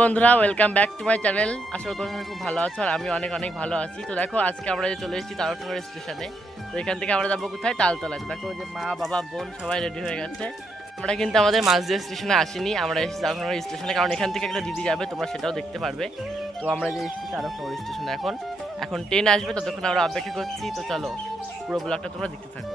বন্ধুরা, welcome back to my channel. আশা করি তোমরা খুব ভালো আছো আর আমি অনেক অনেক ভালো আছি। তো দেখো, আজকে আমরা যে চলে এসেছি তারকনগর স্টেশনে। তো এখান থেকে আমরা যাবো কোথায়? তালতলায়। দেখো যে মা বাবা বোন সবাই রেডি হয়ে গেছে। আমরা কিন্তু আমাদের মাঝদিয়া স্টেশনে আসিনি, আমরা এসেছি তারকনগর স্টেশনে, কারণ এখান থেকে একটা দিদি যাবে, তোমরা সেটাও দেখতে পারবে। তো আমরা যে এসেছি তারকনগর স্টেশনে, এখন ট্রেন আসবে, ততক্ষণ আমরা অপেক্ষা করছি। তো চলো, পুরো ব্লগটা তোমরা দেখতে থাকো।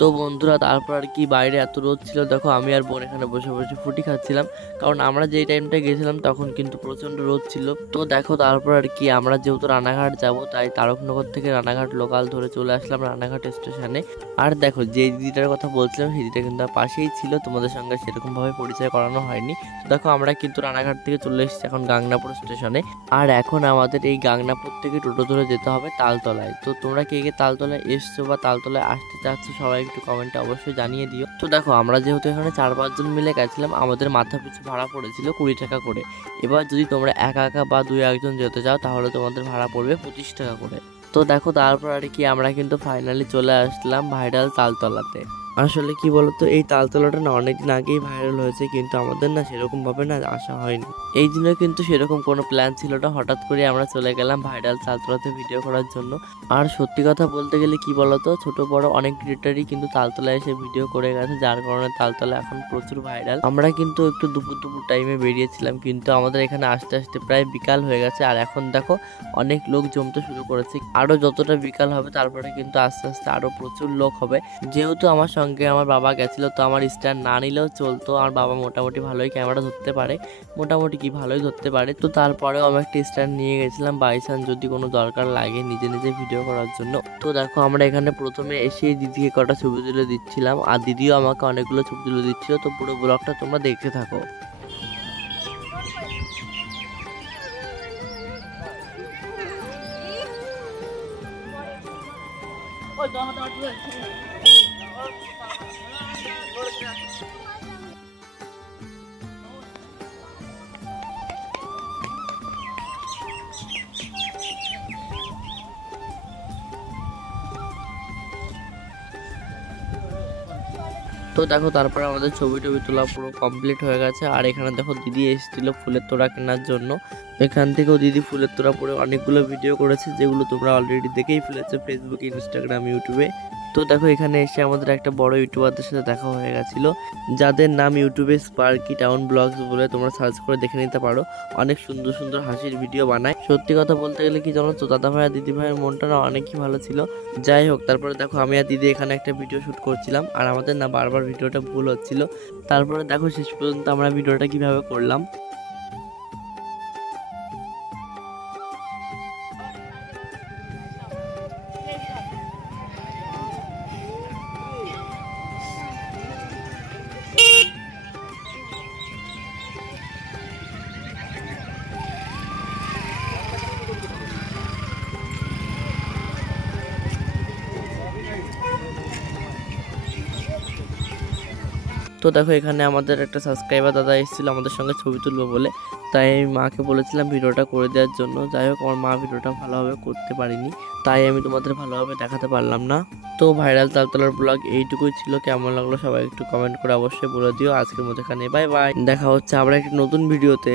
তো বন্ধুরা, তারপর আর কি বাইরে এত রোদ ছিল, দেখো আমি আর বোন এখানে বসে বসে ফুটি খাচ্ছিলাম, কারণ আমরা যেই টাইমটা গেছিলাম তখন কিন্তু প্রচণ্ড রোদ ছিল। তো দেখো, তারপর আর কি আমরা যেহেতু রানাঘাট যাব, তাই তারকনগর থেকে রানাঘাট লোকাল ধরে চলে আসলাম রানাঘাট স্টেশনে। আর দেখো, যে দিদিটার কথা বলছিলাম সেই দিদিটা কিন্তু পাশেই ছিল, তোমাদের সঙ্গে সেরকমভাবে পরিচয় করানো হয়নি। তো দেখো, আমরা কিন্তু রানাঘাট থেকে চলে এসেছি এখন গাংনাপুর স্টেশনে। আর এখন আমাদের এই গাংনাপুর থেকে টোটো ধরে যেতে হবে তালতলায়। তো তোমরা কে কে তালতলায় এসছো বা তালতলায় আসতে চাচ্ছো সবাই একটু কমেন্টে অবশ্যই জানিয়ে দিও। তো দেখো, আমরা যেহেতু এখানে 4-5 জন মিলে গেছিলাম, আমাদের মাথা পিছু ভাড়া পড়েছিল 20 টাকা করে। এবার যদি তোমরা একা একা বা 2-1 জন যেতে চাও তাহলে তোমাদের ভাড়া পড়বে 25 টাকা করে। তো দেখো, তারপর আর কি আমরা কিন্তু ফাইনালি চলে আসলাম ভাইরাল তালতলাতে। আসলে কি বলতো, এই তালতলাটা না অনেকদিন আগেই ভাইরাল হয়েছে, কিন্তু আমাদের না সেরকম ভাবে না আসা হয়নি। এই দিনে কিন্তু সেরকম কোনো প্ল্যান ছিল না, হঠাৎ করে আমরা চলে গেলাম ভাইরাল তালতলাতে ভিডিও করার জন্য। আর সত্যি কথা বলতে গেলে কি বলতো, ছোট বড় অনেক ক্রিয়েটারই কিন্তু তালতলায় এসে ভিডিও করে গেছে, যার কারণে তালতলা এখন প্রচুর ভাইরাল। আমরা কিন্তু একটু দুপুর টাইমে বেরিয়েছিলাম, কিন্তু আমাদের এখানে আসতে আসতে প্রায় বিকাল হয়ে গেছে। আর এখন দেখো, অনেক লোক জমতে শুরু করেছে। আরো যতটা বিকাল হবে তারপরে কিন্তু আস্তে আস্তে আরো প্রচুর লোক হবে। যেহেতু আমার সঙ্গে আমার বাবা গেছিল, তো আমার স্ট্যান্ড না নিলেও চলতো। আমার বাবা মোটামুটি ভালোই ক্যামেরা ধরতে পারে, মোটামুটি কি ভালোই ধরতে পারে। তো তারপরেও আমি একটা স্ট্যান্ড নিয়ে গেছিলাম, বাই চান্স যদি কোনো দরকার লাগে নিজে নিজে ভিডিও করার জন্য। তো দেখো, আমরা এখানে প্রথমে এসে দিদিকে কটা ছবি তুলে দিচ্ছিলাম, আর দিদিও আমাকে অনেকগুলো ছবি তুলে দিচ্ছিল। তো পুরো ব্লগটা তোমরা দেখতে থাকো। তো দেখো, তারপরে আমাদের ছবি টবি তোলা পুরো কমপ্লিট হয়ে গেছে। আর এখানে দেখো, দিদি এসেছিল ফুলের তোড়া কেনার জন্য। এখান থেকেও দিদি ফুলের তোড়া পরে অনেকগুলো ভিডিও করেছে, যেগুলো তোমরা অলরেডি দেখেই ফেলেছো ফেসবুকে, ইনস্টাগ্রাম, ইউটিউবে। তো দেখো, এখানে এসে আমাদের একটা বড় ইউটিউবারদের সাথে দেখা হয়ে গেছিলো, যাদের নাম ইউটিউবে স্পার্কি টাউন ব্লগস বলে, তোমরা সার্চ করে দেখে নিতে পারো। অনেক সুন্দর সুন্দর হাসির ভিডিও বানায়। সত্যি কথা বলতে গেলে কি জানো তো, দাদা ভাই আর দিদি ভাইয়ের মনটা না অনেকই ভালো ছিল। যাই হোক, তারপরে দেখো আমি আর দিদি এখানে একটা ভিডিও শুট করছিলাম, আর আমাদের না বারবার ভিডিওটা ভুল হচ্ছিল। তারপরে দেখো, শেষ পর্যন্ত আমরা ভিডিওটা কিভাবে করলাম। তো দেখো, এখানে আমাদের একটা সাবস্ক্রাইবার দাদা এসেছিল আমাদের সঙ্গে ছবি তুলবো বলে, তাই আমি মাকে বলেছিলাম ভিডিওটা করে দেওয়ার জন্য। যাই হোক, আমার মা ভিডিওটা ভালোভাবে করতে পারিনি, তাই আমি তোমাদের ভালোভাবে দেখাতে পারলাম না। তো ভাইরাল তালতলার ব্লগ এইটুকুই ছিল। কেমন লাগলো সবাই একটু কমেন্ট করে অবশ্যই বলে দিও। আজকের মতো এখানে বাই বাই, দেখা হচ্ছে আবার একটা নতুন ভিডিওতে।